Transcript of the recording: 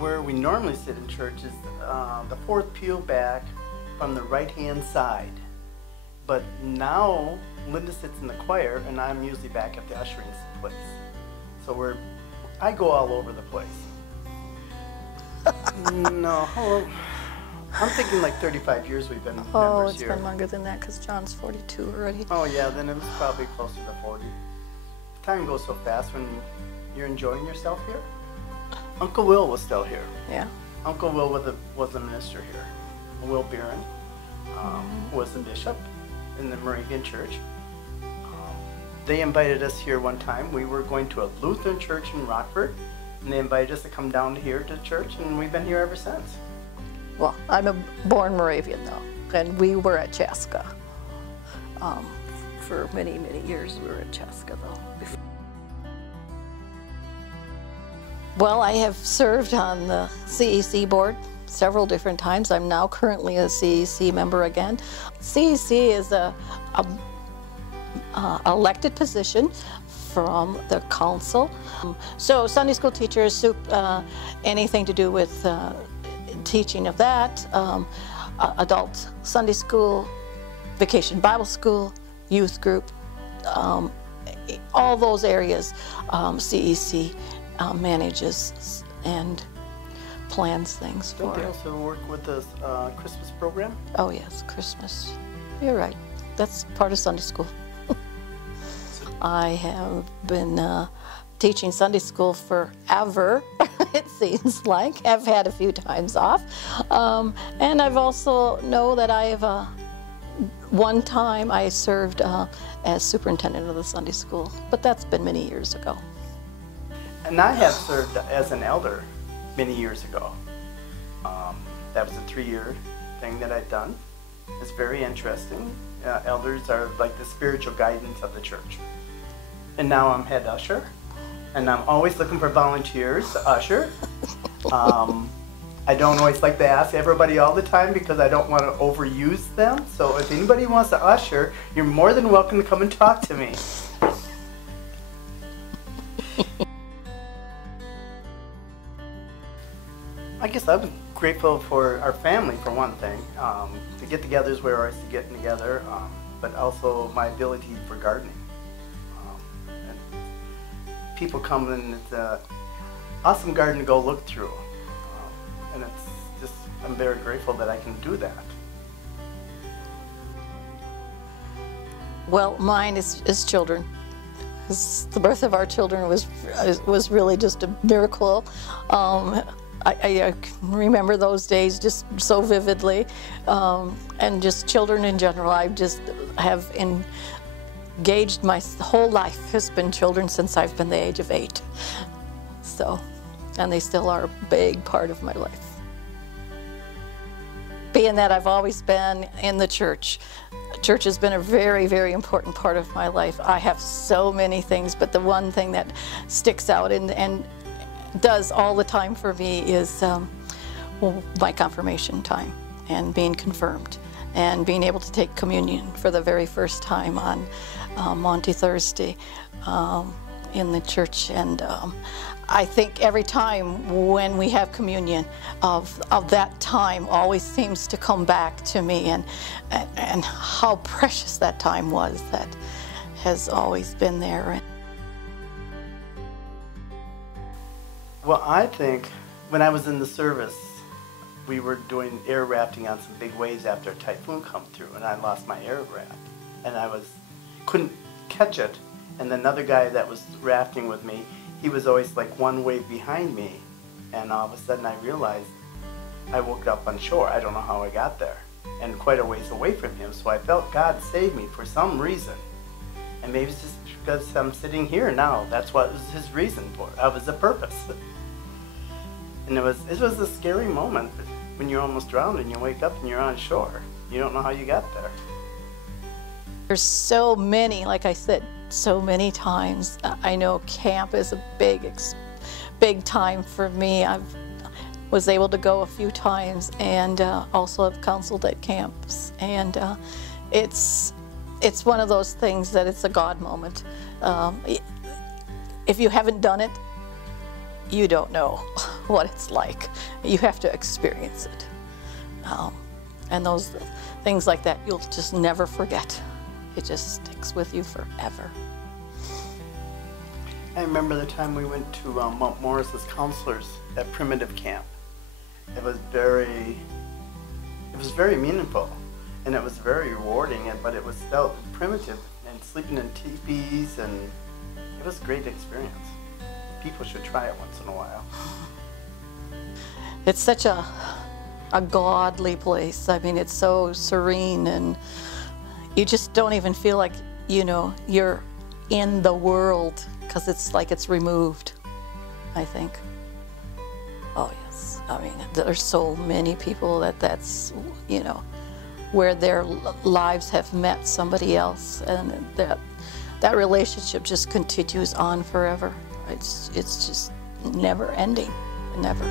where we normally sit in church is the fourth pew back from the right-hand side. But now Linda sits in the choir, and I'm usually back at the ushering place. So I go all over the place. No, I'm thinking like 35 years we've been members here. Oh, it's been longer than that because John's 42 already. Oh yeah, then it was probably closer to 40. Time goes so fast when you're enjoying yourself here. Uncle Will was still here. Yeah. Uncle Will was a minister here. Will Beeran was the bishop in the Moravian Church. They invited us here one time. We were going to a Lutheran church in Rockford, and they invited us to come down here to church, and we've been here ever since. Well, I'm a born Moravian though, and we were at Chaska. For many, many years we were at Chaska though. Well, I have served on the CEC board several different times. I'm now currently a CEC member again. CEC is a elected position from the council. So Sunday school teachers, anything to do with teaching of that, adult Sunday school, vacation Bible school, youth group, all those areas CEC manages and plans things for. Don't they also work with the Christmas program? Oh yes, Christmas. You're right. That's part of Sunday school. I have been teaching Sunday school forever, it seems like. I've had a few times off. And I've also know that I've, one time I served as superintendent of the Sunday school, but that's been many years ago. And I have served as an elder many years ago. That was a 3-year thing that I've done. It's very interesting. Elders are like the spiritual guidance of the church. And now I'm head usher, and I'm always looking for volunteers to usher. I don't always like to ask everybody all the time because I don't want to overuse them. So if anybody wants to usher, you're more than welcome to come and talk to me. I guess I'm grateful for our family, for one thing. The get-togethers where I used to get together, but also my ability for gardening. People come and it's an awesome garden to go look through. And it's just, I'm very grateful that I can do that. Well, mine is children. The birth of our children was really just a miracle. I remember those days just so vividly, and just children in general. I just have engaged my whole life has been children since I've been the age of 8. So, and they still are a big part of my life. Being that I've always been in the church, church has been a very, very important part of my life. I have so many things, but the one thing that sticks out and does all the time for me is my confirmation time and being confirmed and being able to take communion for the very first time on Maundy Thursday in the church. And I think every time when we have communion of that time always seems to come back to me, and how precious that time was that has always been there. Well, I think when I was in the service, we were doing air rafting on some big waves after a typhoon come through, and I lost my air raft, and couldn't catch it. And another guy that was rafting with me, he was always like one wave behind me, and all of a sudden I realized I woke up on shore. I don't know how I got there, and quite a ways away from him. So I felt God saved me for some reason, and maybe it's just because I'm sitting here now. That's what was His reason for it. That was the purpose. And it was a scary moment when you're almost drowned and you wake up and you're on shore. You don't know how you got there. There's so many, like I said, so many times. I know camp is a big time for me. I was able to go a few times, and also have counseled at camps. And it's one of those things that it's a God moment. If you haven't done it, you don't know what it's like. You have to experience it. And those things like that, you'll just never forget. It just sticks with you forever. I remember the time we went to Mount Morris as counselors at primitive camp. It was very meaningful, and it was very rewarding, but it was still primitive and sleeping in teepees, and it was a great experience. People should try it once in a while. It's such a godly place. I mean, it's so serene, and you just don't even feel like, you know, you're in the world, because it's like it's removed, I think. Oh yes, I mean, there's so many people that's, you know, where their lives have met somebody else, and that relationship just continues on forever. It's just never ending, never.